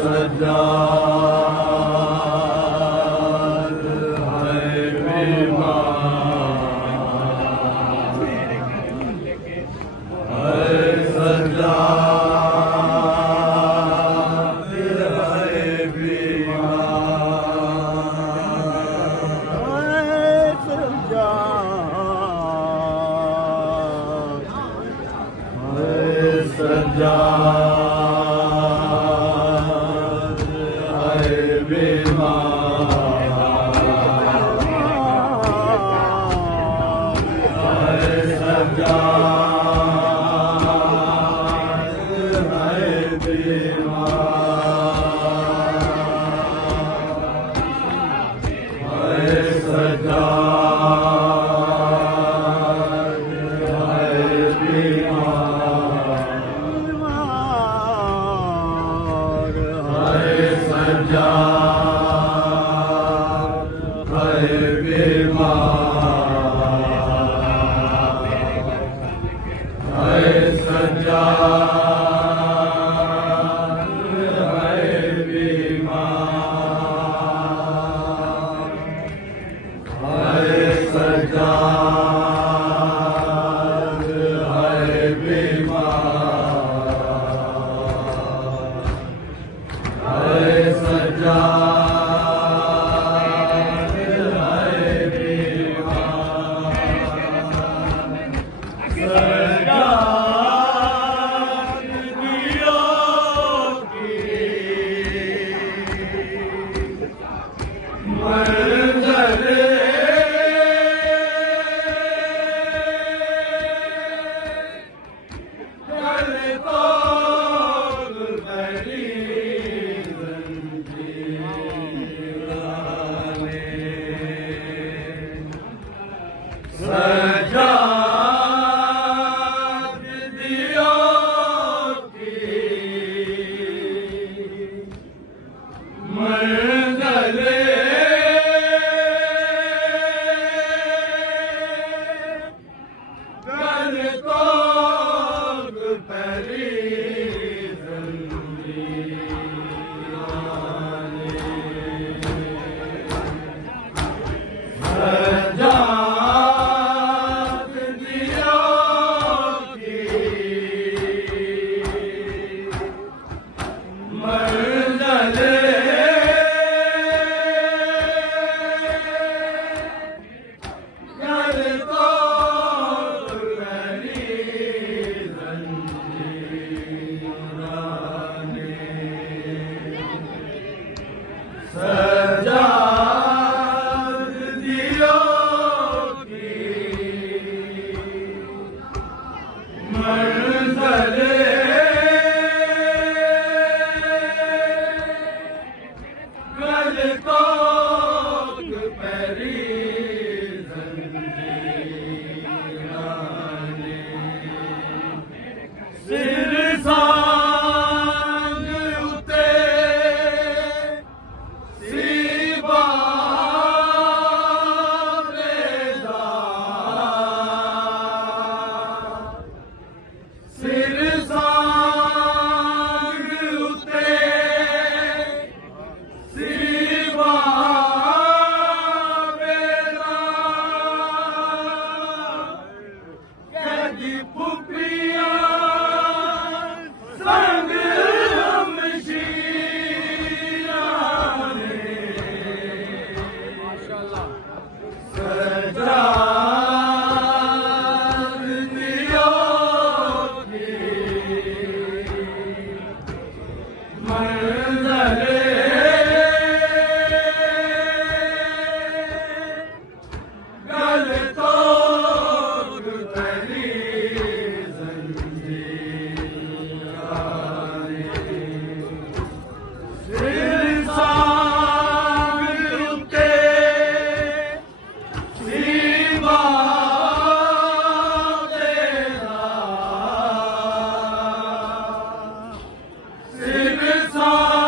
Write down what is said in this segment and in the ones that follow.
सज्जाद है बीमार है सज्जाद है बीमार है सज्जाद Sing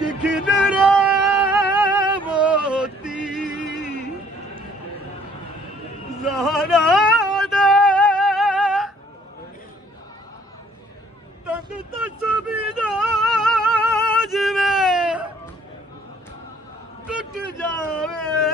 दिखदरा मोती ज़हरा दे तंद तस्वीरा जिवें टुट जावे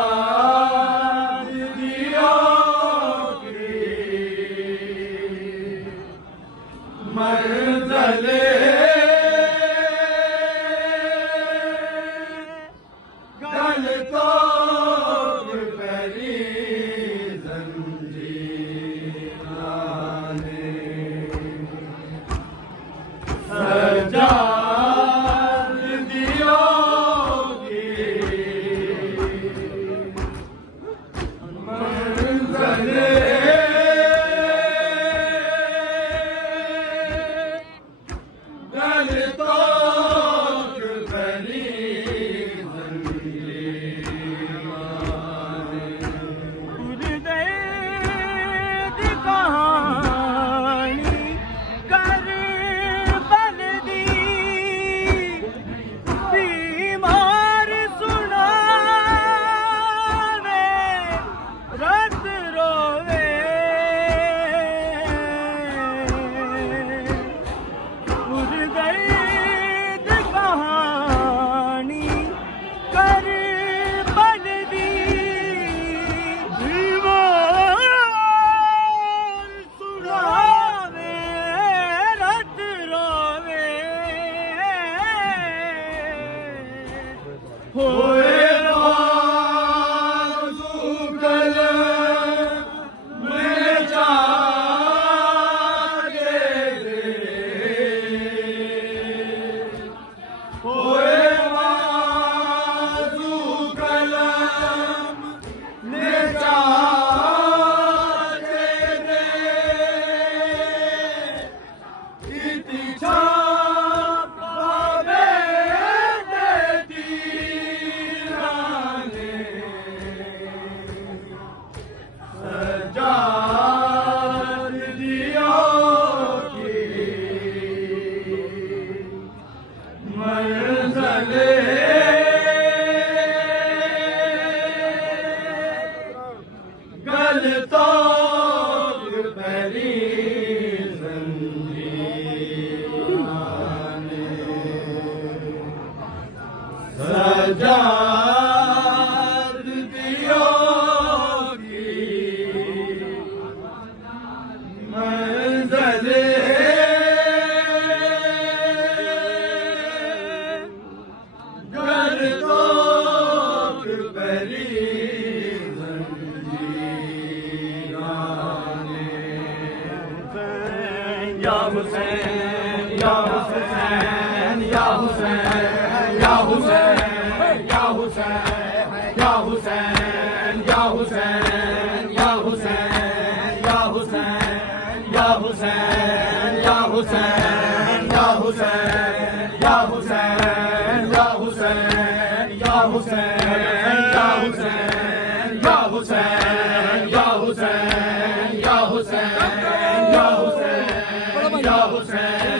सजाद दियों की मंज़िले गर्दों परी जंजीराने या हुसैन या हुसैन या हुसैन या Hussain Ya Hussein, Ya Hussein, Ya Hussein, Ya Hussein, Ya Hussein, Ya Hussein, Ya Hussein, Ya Hussein, Ya Hussein, Ya Hussein, Ya Hussein, Ya Hussein, Ya Hussein, Ya Hussein, Ya Hussein, Ya Hussein, Ya Hussein, Ya Hussein.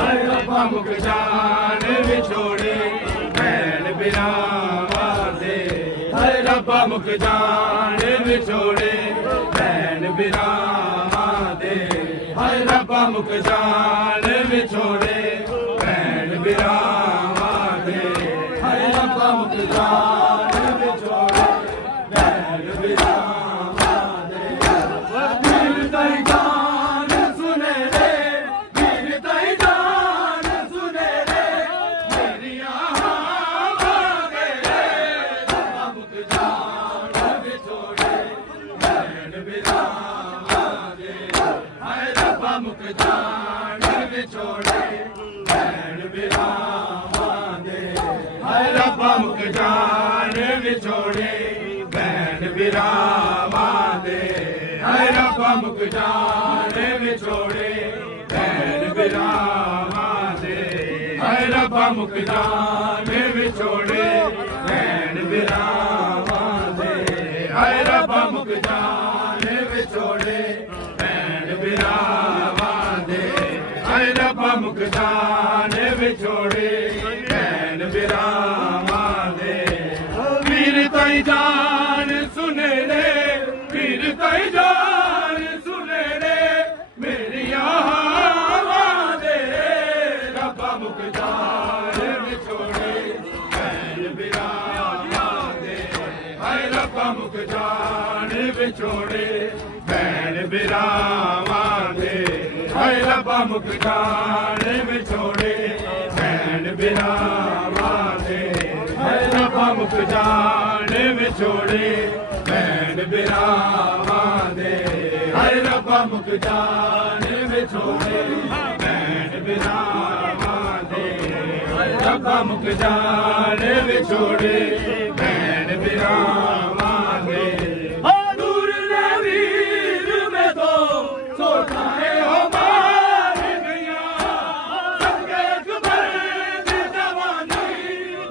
ਜਾਨ ਵਿਛੋੜੇ ਭੈਣ ਬਿਰਾਵਾਂ ਦੇ ਹਾਏ ਰੱਬਾ ਮੁਕ ਜਾਨ ਵਿਛੋੜੇ ਭੈਣ ਬਿਰਾਵਾਂ ਦੇ ਹਾਏ ਰੱਬਾ ਮੁਕ ਜਾਨ ਵਿਛੋੜੇ ਭੈਣ ਬਿਰਾਵਾਂ ਦੇ ਹਾਏ ਰੱਬਾ ਮੁਕ ਜਾਨ ਵਿਛੋੜੇ ਭੈਣ ਬਿਰਾਵਾਂ ਦੇ ਵੀਰ ਤਾਈ ਜਾਨ ਸੁਨੇ ਰੇ ਵੀਰ ਤਾਈ ਜਾਨ ਸੁਨੇ ਰੇ ਮੇਰੀਆਂ ਹਾਵਾਂ ਦੇ ਰੱਬਾ ਮੁਕ ਜਾਨ ਵਿਛੋੜੇ ਭੈਣ ਬਿਰਾਵਾਂ ਦੇ ਹਾਏ ਰੱਬਾ ਮੁਕ ਜਾਨ ਵਿਛੋੜੇ ਭੈਣ ਬਿਰਾਵਾਂ ਦੇ ਹਾਏ ਰੱਬਾ ਮੁਕ ਜਾਨ ਵਿਛੋੜੇ ਭੈਣ ਬਿਰਾਵਾਂ ਦੇ ਹਾਏ ਰੱਬਾ ਮੁਕ ਜਾਨ ਵਿਛੋੜੇ ਭੈਣ ਬਿਰਾਵਾਂ ਦੇ ਹਾਏ ਰੱਬਾ ਮੁਕ ਜਾਨ ਵਿਛੋੜੇ ਭੈਣ ਬਿਰਾਵਾਂ ਦੇ ਹਾਏ ਰੱਬਾ ਮੁਕ ਜਾਨ ਵਿਛੋੜੇ ਭੈਣ ਬਿਰਾਵਾਂ ਦੇ ਹਾਏ ਰੱਬਾ ਮੁਕ ਜਾਨ ਵਿਛੋੜੇ ਭੈਣ ਬਿਰਾਵਾਂ ਦੇ ਵੀਰ ਤਾਈ ਜਾਨ ਸੁਨੇ ਰੇ ਵੀਰ ਤਾਈ ਜਾਨ ਸੁਨੇ ਰੇ ਮੇਰੀਆਂ ਹਾਵਾਂ ਦੇ ਰੱਬਾ ਮੁਕ ਜਾਨ ਵਿਛੋੜੇ ਭੈਣ ਬਿਰਾਵਾਂ ਦੇ ਹਾਏ ਰੱਬਾ ਮੁਕ ਜਾਨ ਵਿਛੋੜੇ ਭੈਣ ਬਿਰਾਵਾਂ ਦੇ ਹਾਏ ਰੱਬਾ ਮੁਕ ਜਾਨ ਵਿਛੋੜੇ ਭੈਣ ਬਿਰਾਵਾਂ ਦੇ ਹਾਏ ਰੱਬਾ ਮੁਕ ਜਾਨ ਵਿਛੋੜੇ ਭੈਣ ਬਿਰਾਵਾਂ ਦੇ ਹਾਏ ਰੱਬਾ ਮੁਕ ਜਾਨ ਵਿਛੋੜੇ ਭੈਣ ਬਿਰਾਵਾਂ ਦੇ ਹਾਏ ਰੱਬਾ ਮੁਕ ਜਾਨ ਵਿਛੋੜੇ ਭੈਣ ਬਿਰਾਵਾਂ ਦੇ ਦੂਰ ਦੇ ਵੀਰ ਮੈਂ ਤੋਂ ਸੋਚਾਏ ਹੋ ਮਾਰ ਗਈਆਂ ਸਦਕੇ ਅਕਬਰ ਦੀ ਜਵਾਨੀ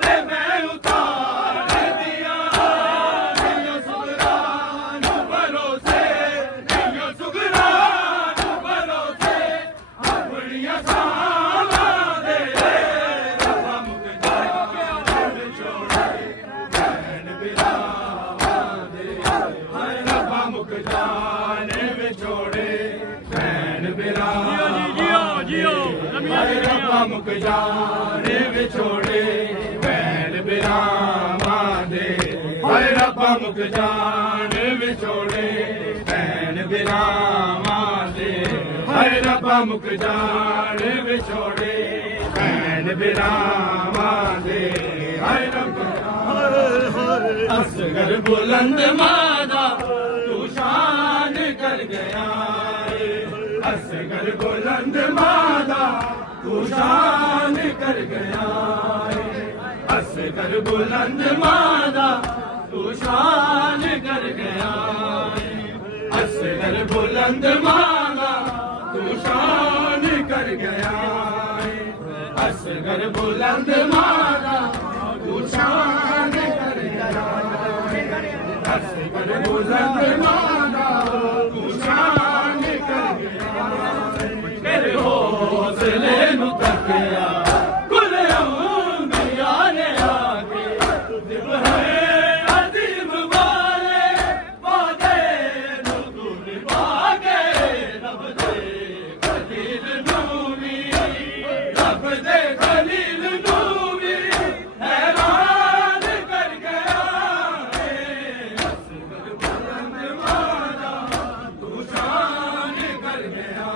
ਤੇ ਮੈਂ ਉਤਾਰ ਦੀਆਂ ਨਈਓ ਸੁਗਰਾਂ ਨੂੰ ਭਰੋਸੇ ਨਈਓ ਸੁਗਰਾਂ ਨੂੰ ਭਰੋਸੇ ਆਪਣੀਆਂ ਸਾਵਾਂ ਦੇ ਰੱਬਾ ਮੁਕ ਜਾਨ ਵਿਛੋੜੇ ਭੈਣ ਬਿਰਾਵਾਂ ਦੇ ਹਾਏ ਰੱਬਾ ਮੁਕ ਜਾਨ ਵਿਛੋੜੇ ਭੈਣ ਬਿਰਾਵਾਂ ਹਾਏ ਰੱਬਾ ਮੁਕ ਜਾਨ ਵਿਛੋੜੇ ਭੈਣ ਬਿਰਾਵਾਂ ਦੇ ਹਾਏ ਰੱਬਾ ਮੁਕ ਜਾਨ ਵਿਛੋੜੇ ਭੈਣ ਬਿਰਾਵਾਂ ਦੇ ਹਾਏ ਰੱਬਾ ਮੁਕ ਜਾਨ ਵਿਛੋੜੇ ਭੈਣ ਬਿਰਾਵਾਂ ਦੇ ਹਾਏ ਰੱਬਾ ਅਸਗਰ ਬੁਲੰਦ ਮਾਦਾ ਤੂੰ ਸ਼ਾਨ ਕਰ ਗਿਆ ਅਸਗਰ ਬੁਲੰਦ ਮਾਦਾ ਤੂੰ ਸ਼ਾਨ ਕਰ ਗਿਆ ਅਸਗਰ ਬੁਲੰਦ ਮਾਦਾ ਤੂੰ ਸ਼ਾਨ ਕਰ ਗਿਆ ਅਸਗਰ ਬੁਲੰਦ ਮਾਦਾ ਤੂੰ ਸ਼ਾਨ ਕਰ ਗਿਆ ਅਸਗਰ ਬੁਲੰਦ ਮਾਦਾ ਤੂੰ ਸ਼ਾਨ ਕਰ ਗਿਆ ਅਸਗਰ ਬੁਲੰਦ ਮਾਦਾ ਤੂੰ ਸ਼ਾਨ ਕਰ ਗਿਆ ਮੇਰੇ ਹੌਸਲੇ ਨੂੰ ਤੱਕਿਆ ਕੁਲ ਅੰਬਿਆ ਨੇ ਆ ਕੇ ਦਿਲ ਹੈ ਅਜ਼ੀਮ ਵਾਲੇ ਵਾਦੇ ਨੂੰ ਤੂੰ ਨਿਭਾ ਕੇ ਰੱਬ ਦੇ ਖਲੀਲ ਨੂੰ ਵੀ ਰੱਬ ਦੇ ਖਲੀਲ ਨੂੰ ਵੀ ਹੈਰਾਨ ਕਰ ਗਿਆ ਅਸਗਰ ਬੁਲੰਦ ਮਾਦਾ ਤੂੰ ਸ਼ਾਨ ਕਰ ਗਿਆ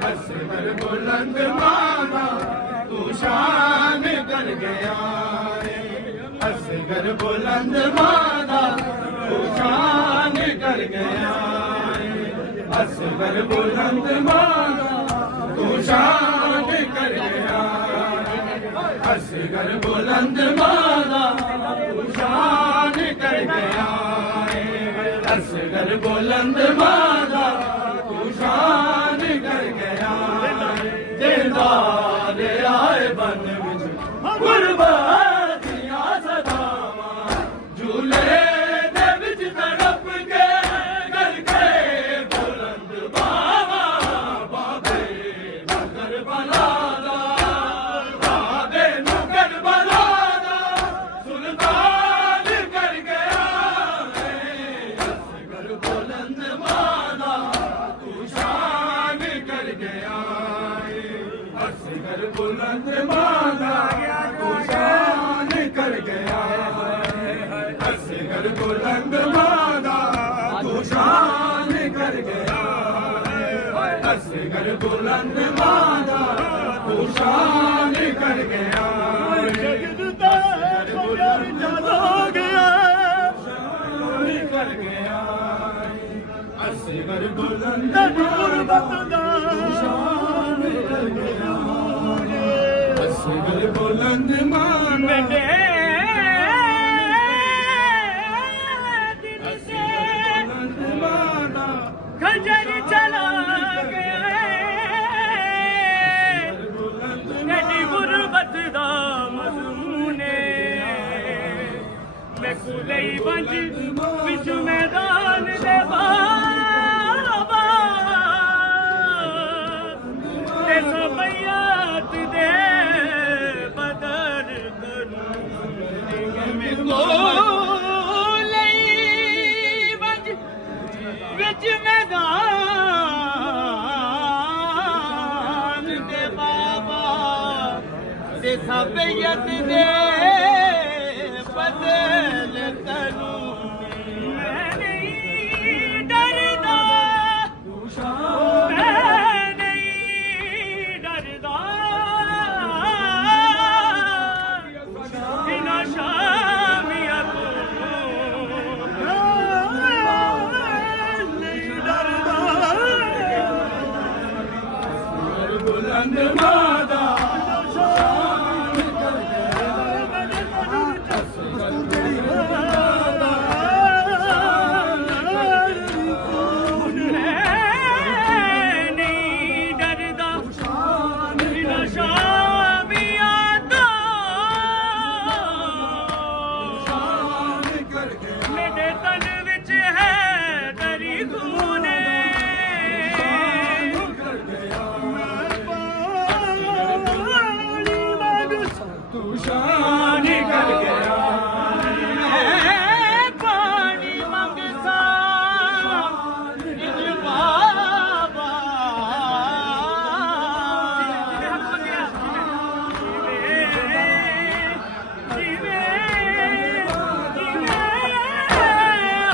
ਅਸਗਰ ਬੁਲੰਦ ਮਾਦਾ ਤੂੰ ਸ਼ਾਨ ਕਰ ਗਿਆ ਅਸਗਰ ਬੁਲੰਦ ਮਾਦਾ ਤੂੰ ਸ਼ਾਨ ਕਰ ਗਿਆ ਅਸਗਰ ਬੁਲੰਦ ਮਾਦਾ ਤੂੰ ਸ਼ਾਨ ਕਰ ਗਿਆ ਅਸਗਰ ਬੁਲੰਦ ਮਾਦਾ ਤੂੰ ਸ਼ਾਨ ਕਰ ਗਿਆ ਅਸਗਰ ਬੁਲੰਦ ਮਾਦਾ ਤੂੰ ਸ਼ਾਨ ਕਰ ਗਿਆ ਦਿਲਦਾਰ ਆਏ ਬਨ ਵਿੱਚ ਗੁਰਬਾਤੀਆਂ ਸਦਾਵਾਂ ਝੂਲੇ ਦੇ ਵਿੱਚ ਤੜਪ ਕੇ ਕਰਕੇ ਬੁਲੰਦ ਬਾਵਾ ਬਾਬੇ ਕਰਬਲਾ ਦਾ गया असगर बुलंद माना तू शान कर गया असगर बुलंद माना तू शान कर गया असगर बुलंद माना तू शान कर गया जगदा प्यार जदा गया शान कर गया असगर बुलंद गुरबत दा शान कर गया असगर बुलंद माना खंजर चला गया तेरी गुरबत दा मजमून मैं कुले बंज बिच मैदान दे बाबा ते सबैयात दे बदर करूं विच मैदान दे बाबा ते सबैयत दे बदल करूं मैं नहीं डरदा मैं नहीं डरदा इना शामिया बुलंद मादा शान कर नहीं डरदा बिना शामिया दा शान कर गया मेरे तन विच है दरी खूने कर गया तू शान कर गया पानी मंगसा इज बाबा जीवे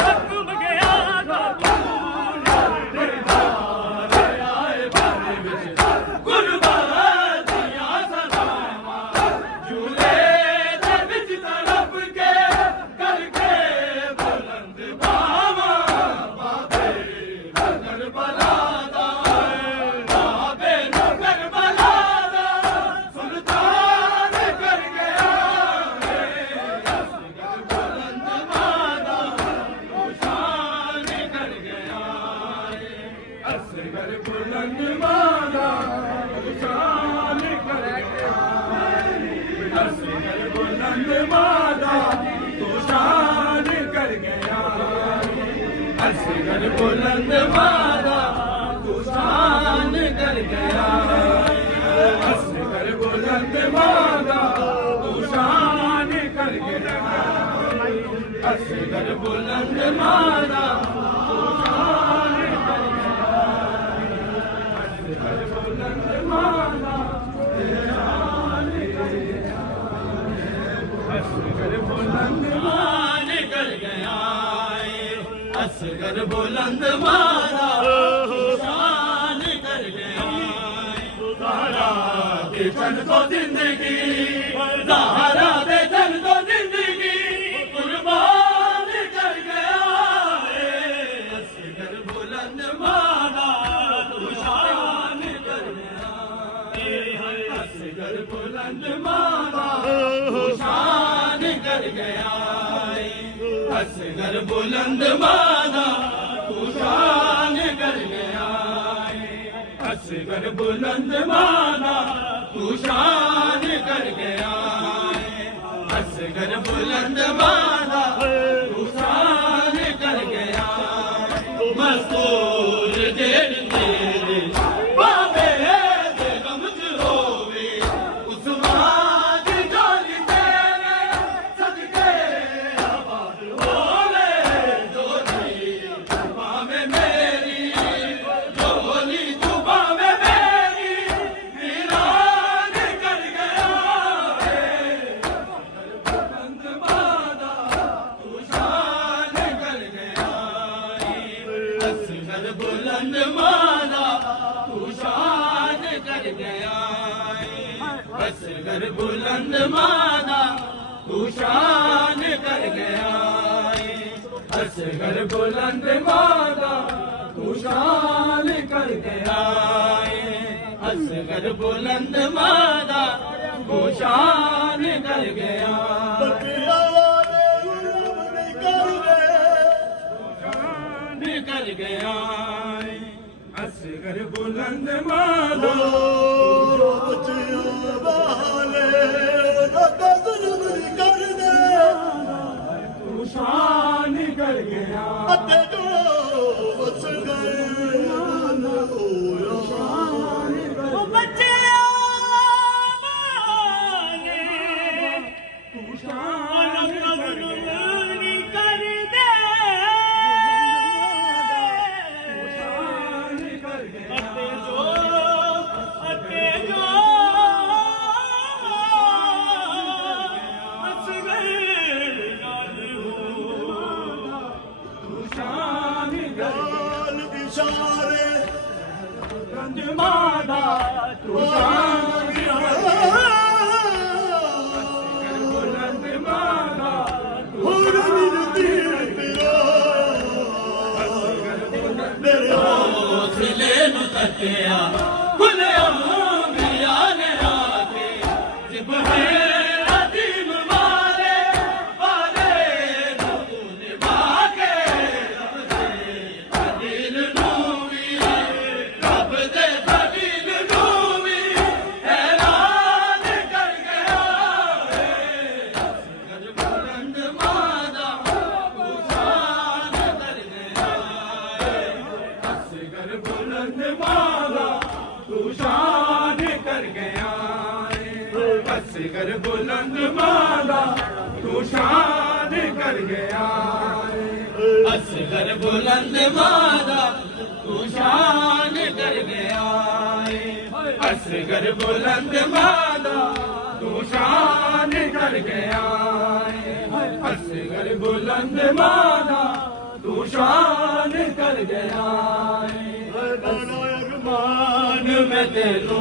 हुक्म गया असगर बुलंद माना शान कर गया असगर बुलंद माना तू शान कर गया असगर बुलंद माना तू शान कर गया असगर बुलंद माना तू शान कर गया असगर बुलंद माना तू शान कर असगर बुलंद मारा शान कर गया सहारा दे जन तो जिंदगी सहारा दे जन तो जिंदगी कुर्बान कर गया असगर बुलंद मारा शान कर गया असगर बुलंद मारा शान कर गया असगर बुलंद माना तू शान कर गया असगर बुलंद माना तू शान कर गया असगर बुलंद माना तू शान कर गया मस्तूर जेड़ तेरे बाबे दे गम च होवे उस्मान दी डोली तेरे सदके आबाद होवे डोली बावे मेरी डोली तू बावे मेरी असगर बुलंद मादा तू शान कर गया है असगर बुलंद मादा तू शान कर गया है असगर बुलंद मादा तू शान कर गया कर गया असगर बुलंद मादा तू शान कर गया मादा तू शान बुलंद मादा हौसले नु तकिया खुले अंबिया ने आके जिब्हे अजीम वाले वाले तू निभा के रब से दिल नू भी रब दे दिल नू भी हैरान कर गया है असगर बुलंद मादा तू शान कर गया है असगर बुलंद मादा तू शान कर गया है असगर बुलंद मादा तू शान कर गया है असगर बुलंद मादा तू शान कर गया है असगर बुलंद मादा तू शान कर गया है असगर बुलंद मादा तू शान कर गया है अरमान में तेनू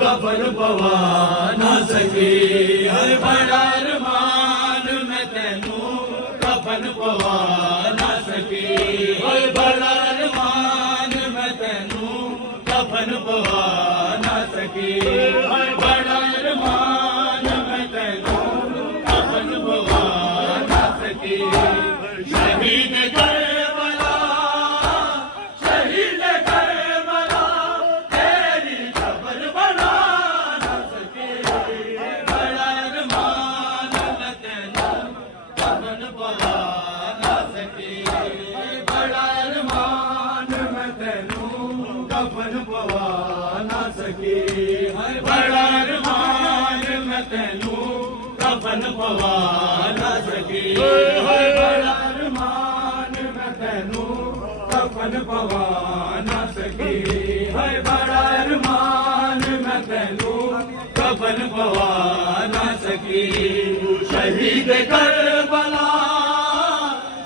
कफन पवा ना सकी हर बड़ा अरमान में तेनू कफन पवा ना सकी हर बड़ा अरमान में तेनू कफन पवा ना सकी हर बड़ा अरमान में तेनू कफन पवा ना सकी शहीद करबला शहीद करबला तेरी खबर बना ना सके बड़ा अरमान में तेनू कफन पवा ना सके बड़ा अरमान में तेनू कफन पवा ना सके बड़ा अरमान में तेनू कफन पवा ना सके बड़ा अरमान में तेनू कफन पवा ना सके बड़ा अरमान में तेनू कफन पवा ना सके शहीद करबला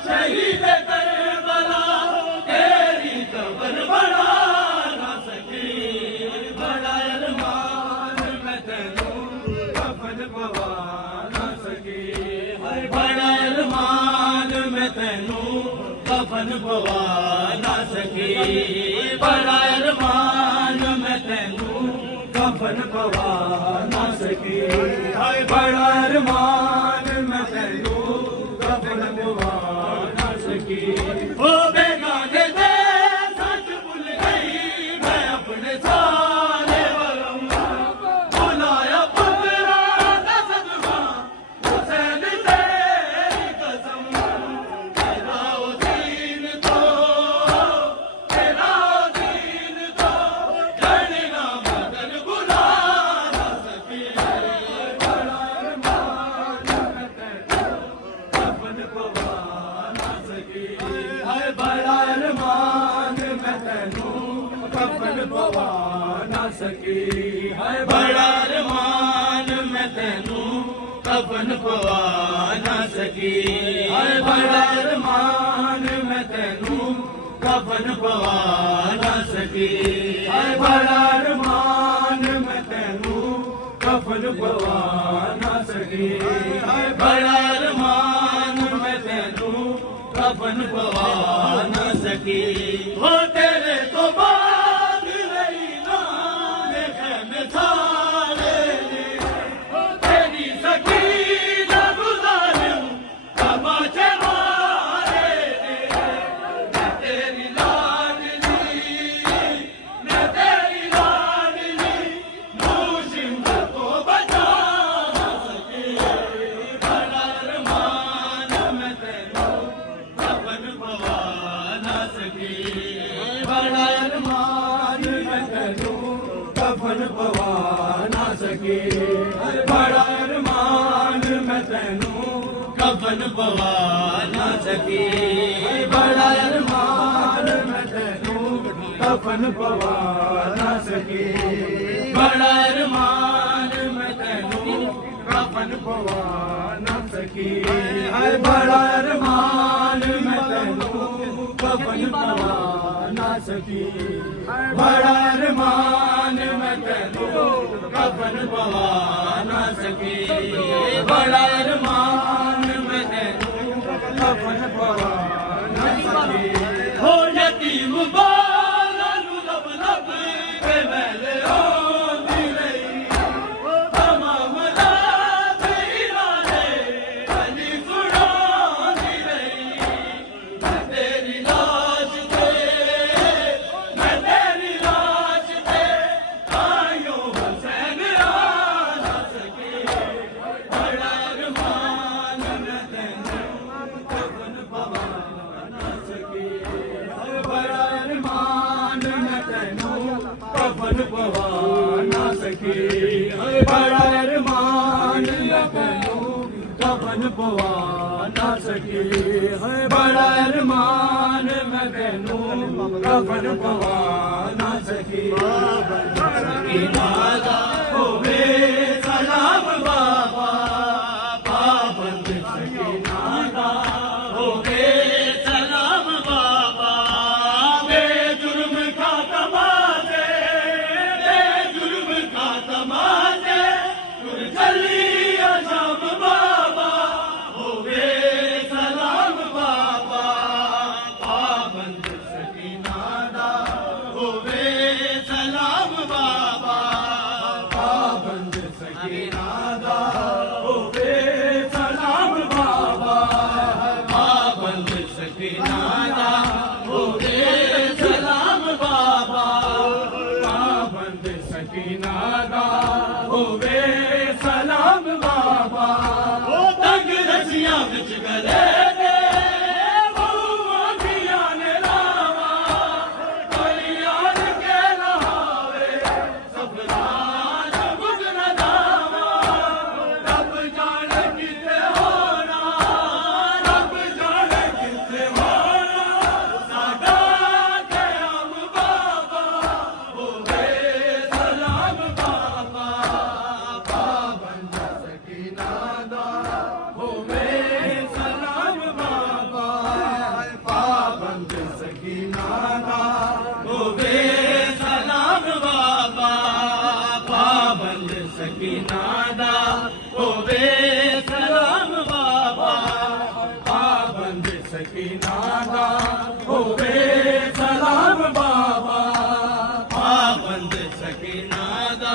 शहीद करबला तेरी कब्र बना ना सके बड़ा अरमान में तेनू कफन पवा ना सके बड़ा अरमान में तेनू कफन पवा ना सके बड़ा अरमान में तेनू कफन पवा ना सके बड़ा अरमान में तेनू कफन पवा ना सके ओ बेगाने दे सच भूल गई मैं अपने साले वरम बुलाया पुत्रा का सदमा हुसैन तेरी कसम तेरा ओ दीन तो लड़ना मदन बुला ना सके बड़ा अरमान में तेनू कफन पवा ना सके बड़ा अरमान में तेनू कफन पवा ना सके बड़ा अरमान में तेनू कफन पवा ना सके बड़ा अरमान में तेनू कफन पवा ना सके बड़ा अरमान में तेनू कफन पवा ना सकी बड़ा अरमान मैं तेनू कफन पवा ना सकी हो तेरे तो बाद नहीं ना देखे मैं थारे हो तेरी सकी ना गुजारूं तमाचे मारे मैं तेरी लाडली मैं तेरी लाडली मुशिंद को बचा ना सकी बड़ा अरमान मैं तेनू कफन पवा ना सकी बड़ा अरमान मैं तेनू कफन पवा ना सकी बड़ा अरमान मैं तेनू कफन पवा ना सकी बड़ा अरमान मैं तेनू कफन पवा ना सकी बड़ा अरमान मैं तेनू कफन पवा ना सकी बड़ा अरमान मैं तेनू कफन पवा ना सकी बड़ा अरमान मैं तेनू कफन पवा ना सकी बड़ा अरमान मैं तेनू कफन पवा ना सकी हो यतीम बाला नू लब लब के मैले रोंदी रही तमाम रात इरादे गली सुनांदी रही मैं तेरी लाज ते आयो हुसैन आ ना सकी बड़ा अरमान मैं तेनू कफन पवा ना सकी बड़ा अरमान मैं तेनू कफन पवा ना सकी बड़ा अरमान मैं तेनू कफन पवा ना सकी बड़ा अरमान मैं तेनू कफन पवा ना सकी नादा होवे सलाम बाबा पाबंद सकी नादा होवे सलाम बाबा बेजुर्म का तमाशे बेजुर्म का तमाशे तुर चली शाम बाबा होवे सलाम बाबा पाबंद सकी नादा होवे सलाम बाबा पाबंद सकी नादा होवे सलाम बाबा पाबंद सकी नादा होवे सलाम बाबा पाबंद सकी नादा होवे सलाम बाबा ओ तंग रसियां विच गले दे बहु आंधियां ने लावा कोई यार के रहावे सफरान बुझ न दावा रब जाने किथे होना रब जाने किथे होना साडा क़याम बाबा होवे सलाम बाबा पाबंद सकी नादा होवे सलाम बाबा पाबंद सकी नादा होवे सलाम बाबा पाबंद सकी नादा होवे सलाम बाबा पाबंद सकी नादा होवे सलाम बाबा पाबंद सकी नादा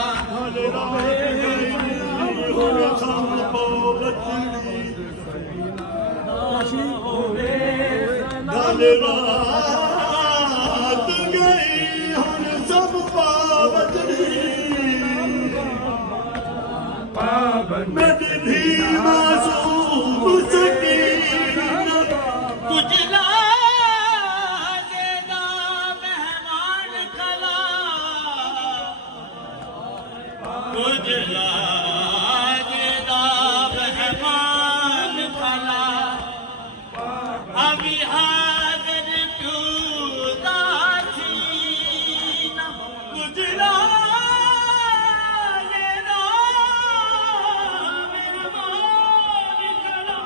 गल रात गई हुन सब पावतनी मैं दिली मासूम सकीना कुछ लागे ना मेहमान खला कुछ लागे ना मेहमान खला अभी हाजिर क्यों ना थी ना कुछ लागे ना मेहमान खला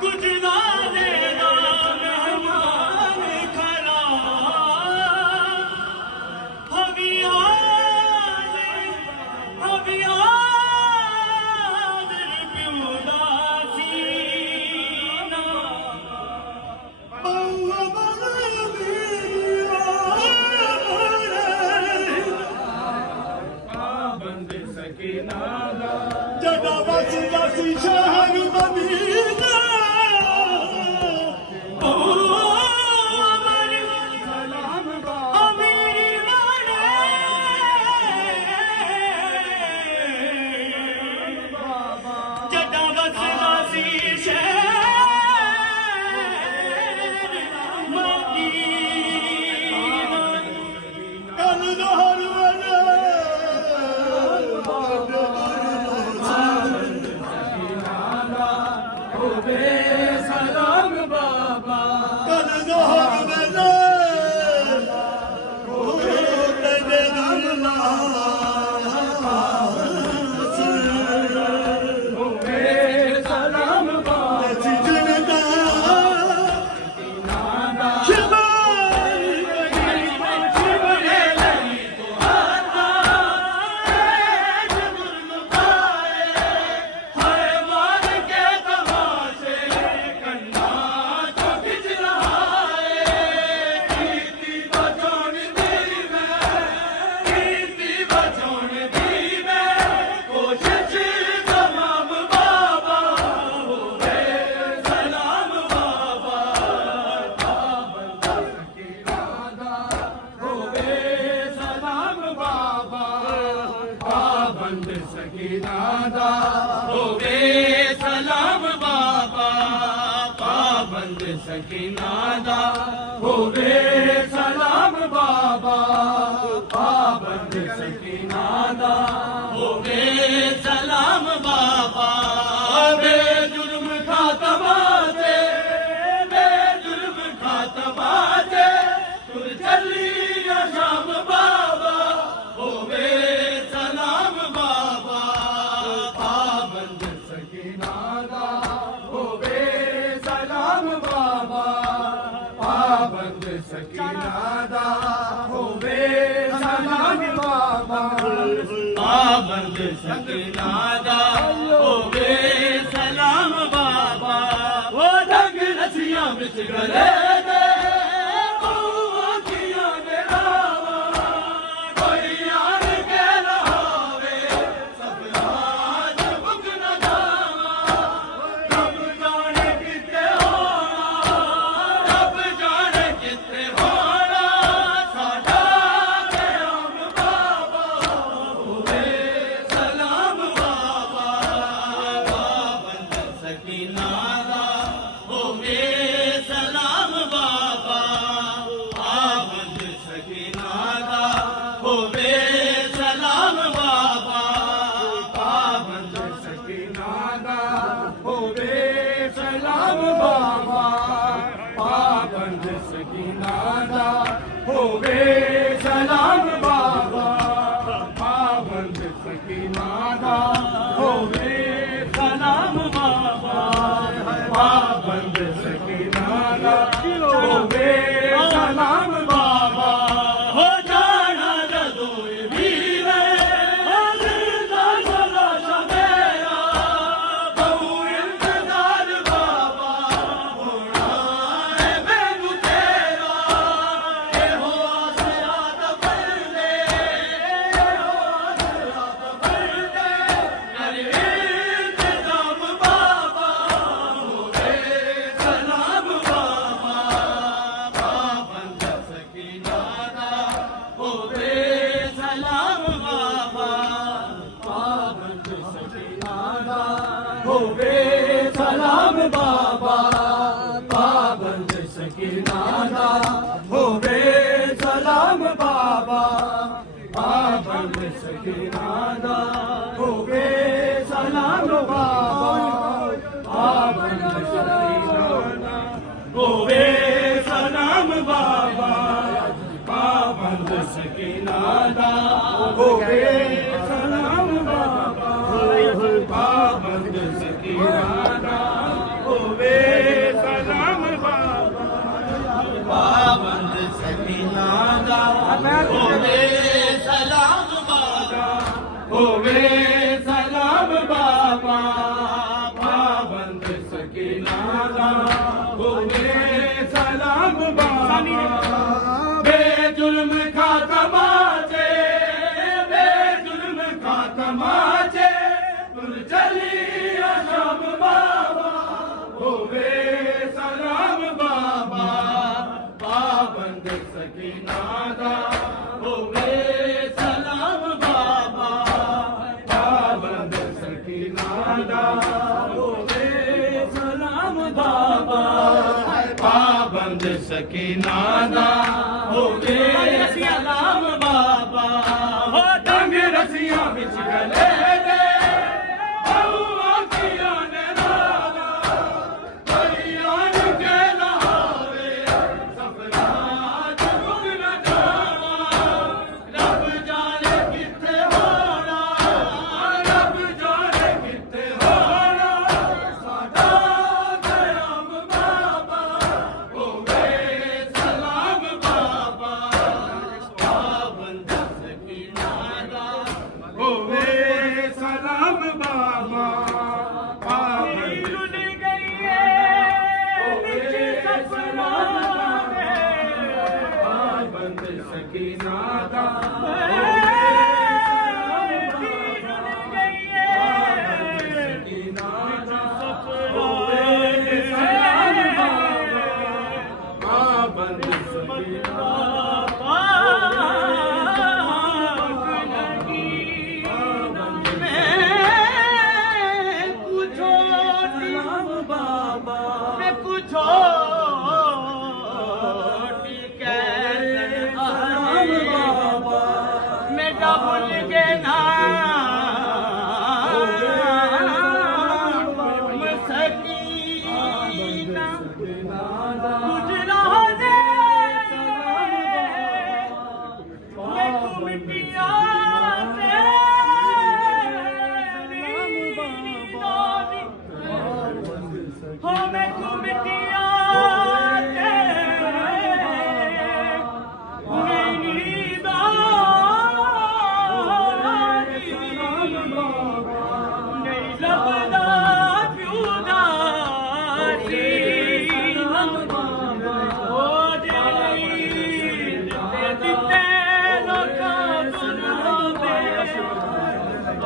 कुछ लागे ना मेहमान खला अभी हाजिर ਸਕੀਨਾ ਦਾ ਹੋਵੇ ਸਲਾਮ ਬਾਬਾ ਪਾਬੰਦ ਸਕੀਨਾ ਦਾ ਹੋਵੇ ਸਲਾਮ ਬਾਬਾ ਪਾਬੰਦ ਸਕੀਨਾ ਦਾ ਹੋਵੇ ਸਲਾਮ ਬਾਬਾ ਬੇਜੁਰਮ ਖਾਤਮਾ ਤੇ ਬੇਜੁਰਮ ਖਾਤਮਾ ਤੇ ਤੁਰ ਚੱਲੀ ਸ਼ਾਮ ਬਾਬਾ ਹੋਵੇ ਸਲਾਮ ਬਾਬਾ ਪਾਬੰਦ ਸਕੀਨਾ ਦਾ ਹੋਵੇ ਸਲਾਮ ਬਾਬਾ ਪਾਬੰਦ ਸਕੀਨਾ ਦਾ ਹੋਵੇ ਸਲਾਮ ਬਾਬਾ ਪਾਬੰਦ ਸਕੀਨਾ ਦਾ ਹੋਵੇ ਸਲਾਮ ਬਾਬਾ ਉਹ ਡੰਗ ਰਸੀਆਂ ਵਿੱਚ ਗਲੇ ਦੇ ਹੋਵੇ ਸਲਾਮ ਬਾਬਾ ਪਾਬੰਦ ਸਕੀਨਾ ਦਾ ਹੋਵੇ ਸਲਾਮ ਬਾਬਾ ਪਾਬੰਦ ਸਕੀਨਾ ਦਾ ਹੋਵੇ ਸਲਾਮ ਬਾਬਾ ਹੋ ਜਾਣਾ ਜਦੋਂ ਵੀਰ ਦਾ ਸਦਾ ਸ਼ਬੇਰਾ ਬਹੁ ਇੰਤਜ਼ਾਰ ਬਾਬਾ ਹੋਣਾ ਹੈ ਮੈਨੂੰ ਤੇਰਾ ਹੋਵੇ ਸਲਾਮ ਬਾਬਾ ਪਾਬੰਦ ਸਕੀਨਾ ਦਾ ਹੋਵੇ ਸਲਾਮ ਬਾਬਾ ਪਾਬੰਦ ਸਕੀਨਾ ਦਾ ਹੋਵੇ ਸਲਾਮ ਬਾਬਾ ਪਾਬੰਦ ਸਕੀਨਾ ਦਾ ਹੋਵੇ ਸਲਾਮ ਬਾਬਾ ਪਾਬੰਦ ਸਕੀਨਾ ਦਾ ਹੋਵੇ ਸਲਾਮ ਬਾਬਾ ਪਾਬੰਦ ਸਕੀਨਾ ਦਾ ਹੋਵੇ ਸਲਾਮ ਬਾਬਾ ਪਾਬੰਦ ਸਕੀਨਾ ਦਾ ਹੋਵੇ ਸਲਾਮ ਬਾਬਾ ਹੋਵੇ ਸਲਾਮ ਬਾਬਾ ਪਾਬੰਦ ਸਕੀਨਾ ਦਾ ਹੋਵੇ ਸਲਾਮ ਬਾਬਾ ਬੇਜੁਲਮ ਖਾਤਮਾ ਤੇ ਬੇਜੁਲਮ ਖਾਤਮਾ ਤੇ ਤੁਰ ਚੱਲੀ ਸ਼ਾਮ ਬਾਬਾ ਹੋਵੇ ਸਲਾਮ ਬਾਬਾ ਪਾਬੰਦ ਸਕੀਨਾ ਦਾ ਹੋਵੇ ਸਲਾਮ ਬਾਬਾ ਪਾਬੰਦ ਸਕੀਨਾ ਦਾ ਹੋਵੇ ਸਲਾਮ ਬਾਬਾ ਪਾਬੰਦ ਸਕੀਨਾ ਦਾ ਹੋਵੇ ਸਲਾਮ ਬਾਬਾ ਹੋ ਡੰਗ ਰਸੀਆਂ ਵਿੱਚ ਗਲੇ ਦੇ ਸਕੀਨਾ ਦਾ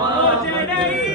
ਉਹ ਜਿਹੜੇ